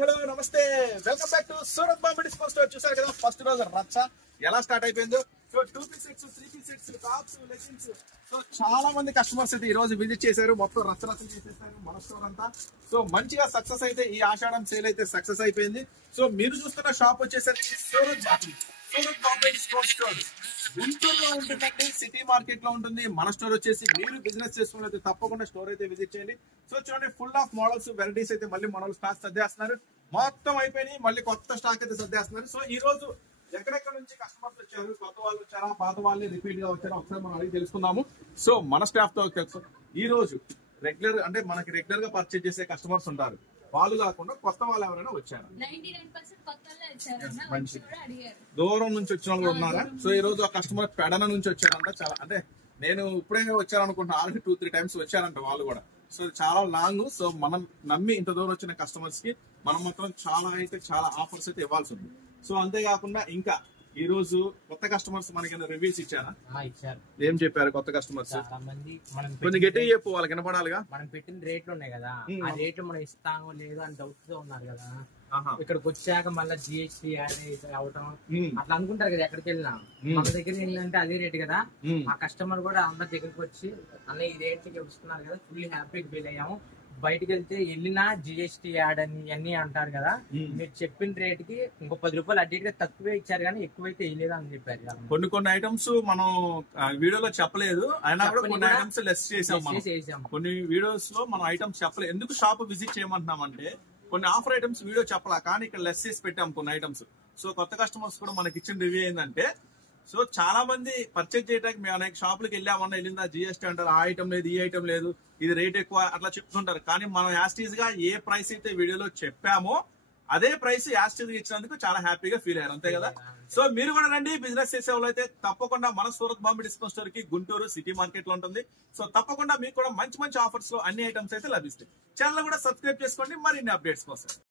Hello నమస్తే, welcome back to Surat Bombay discount store. చూసారు కదా ఫస్ట్ రోజు రచ్చ ఎలా స్టార్ట్ అయిపోయిందో. So 2 piece sets, 3 piece sets, tops, leggings. So చాలా మంది కస్టమర్స్ అయితే ఈ రోజు విజిట్ చేశారు. మొత్తం రచ్చ చేసేసారు మన స్టోర్ అంతా. సో మంచిగా సక్సెస్ అయితే ఈ ఆషాఢం సేల్ అయితే సక్సెస్ అయిపోయింది. సో మీరు చూస్తున్న షాప్ వచ్చేసరికి సూరత్ బాంబే డిస్కౌంట్ స్టోర్ గుంటూరులో ఉంటుందండి, సిటీ మార్కెట్ లో ఉంటుంది. మన స్టోర్ వచ్చేసి మీరు బిజినెస్ చేసుకున్నట్టు తప్పకుండా స్టోర్ అయితే విజిట్ చేయండి. సో చూడండి, ఫుల్ ఆఫ్ మోడల్స్, వెరైటీస్ అయితే మళ్ళీ మోడల్ స్టాక్ సర్దేస్తున్నారు. మొత్తం అయిపోయినాయి, మళ్ళీ కొత్త స్టాక్ అయితే సర్దేస్తున్నారు. సో ఈ రోజు ఎక్కడెక్కడ నుంచి కస్టమర్స్ వచ్చారు, కొత్త వాళ్ళు వచ్చారా, పాత వాళ్ళే రిపీట్ గా వచ్చారా, ఒకసారి మనం అడిగి తెలుసుకుందాము. సో మన స్టాఫ్ తో ఈ రోజు రెగ్యులర్ అంటే మనకి రెగ్యులర్ గా పర్చేజ్ చేసే కస్టమర్స్ ఉంటారు, వాళ్ళు కాకుండా కొత్త వాళ్ళు ఎవరైనా వచ్చారు, దూరం నుంచి వచ్చిన వాళ్ళు ఉన్నారా? సో ఈ రోజు ఆ కస్టమర్ పెడన నుంచి వచ్చారంట. చాలా అంటే నేను ఇప్పుడే వచ్చారనుకుంటున్నా, ఆల్రెడీ 2-3 టైమ్స్ వచ్చారంట వాళ్ళు కూడా. సో చాలా లాంగ్. సో మనం నమ్మి ఇంత దూరం వచ్చిన కస్టమర్స్ కి మనం మాత్రం చాలా ఆఫర్స్ అయితే ఇవ్వాల్సి ఉంది. సో అంతేకాకుండా ఇంకా ఈ రోజు కొత్త కస్టమర్స్ మనకి రివ్యూస్ ఇచ్చారా? ఇచ్చారు. ఏం చెప్పారు కొత్త కస్టమర్స్? చాలా మంది కొన్ని గట్టి చెప్పు, వాళ్ళకి వినపడాలిగా. మనం పెట్టిన రేట్లు ఉన్నాయి కదా, ఆ రేట్లు మనం ఇస్తామో లేదో అని డౌట్ తో ఉన్నారు కదా. ఇక్కడికి వచ్చాక మళ్ళీ జిఎస్టీ యాడ్ అవటం అట్లా అనుకుంటారు కదా. ఎక్కడికి వెళ్ళినా మన దగ్గర ఏంటంటే అదే రేట్ కదా. ఆ కస్టమర్ కూడా అందరి దగ్గరికి వచ్చి అన్న ఈ రేట్ ఇస్తున్నారు కదా, ఫుల్ హ్యాపీగా ఫీల్ అయ్యాము. బయటకు వెళ్తే వెళ్ళినా జిఎస్టీ యాడ్ అని ఇవన్నీ అంటారు కదా, మీరు చెప్పిన రేట్ కి ఇంకో 10 రూపాయలు అడ్డీగా తక్కువే ఇచ్చారు కానీ ఎక్కువైతే వేయలేదు అని చెప్పారు. కొన్ని ఐటమ్స్ మనం వీడియోలో చెప్పలేదు, అయినా కూడా కొన్ని ఐటమ్స్ లెస్ చేసాం. కొన్ని వీడియోస్ లో మనం ఐటమ్స్ చెప్పలేదు. ఎందుకు షాప్ విజిట్ చేయమంటున్నామంటే కొన్ని ఆఫర్ ఐటమ్స్ వీడియో చెప్పాలా, కానీ ఇక్కడ లెస్ చేసి పెట్టాం కొన్ని ఐటమ్స్. సో కొత్త కస్టమర్స్ కూడా మనకి ఇచ్చిన రివ్యూ ఏంటంటే, సో చాలా మంది పర్చేజ్ చేయడానికి మేము అనేక షాపులకు వెళ్ళామన్నా వెళ్ళిందా జిఎస్టీ అంటారు, ఆ ఐటమ్ లేదు, ఈ ఐటమ్ లేదు, ఇది రేట్ ఎక్కువ అట్లా చెప్తుంటారు. కానీ మనం యాస్టీజ్ గా ఏ ప్రైస్ అయితే వీడియోలో చెప్పామో అదే ప్రైస్ యాస్టీజ్ గా ఇచ్చినందుకు చాలా హ్యాపీగా ఫీల్ అయ్యారు, అంతే కదా. సో మీరు కూడా రండి, బిజినెస్ చేసే వాళ్ళు అయితే తప్పకుండా మన సూరత్ బాంబే డిస్కౌంట్ స్టోర్ కి గుంటూరు సిటీ మార్కెట్ లో ఉంటుంది. సో తప్పకుండా మీకు కూడా మంచి ఆఫర్స్ లో అన్ని ఐటమ్స్ అయితే లభిస్తాయి. ఛానల్ కూడా సబ్స్క్రైబ్ చేసుకోండి మరిన్ని అప్డేట్స్ కోసం.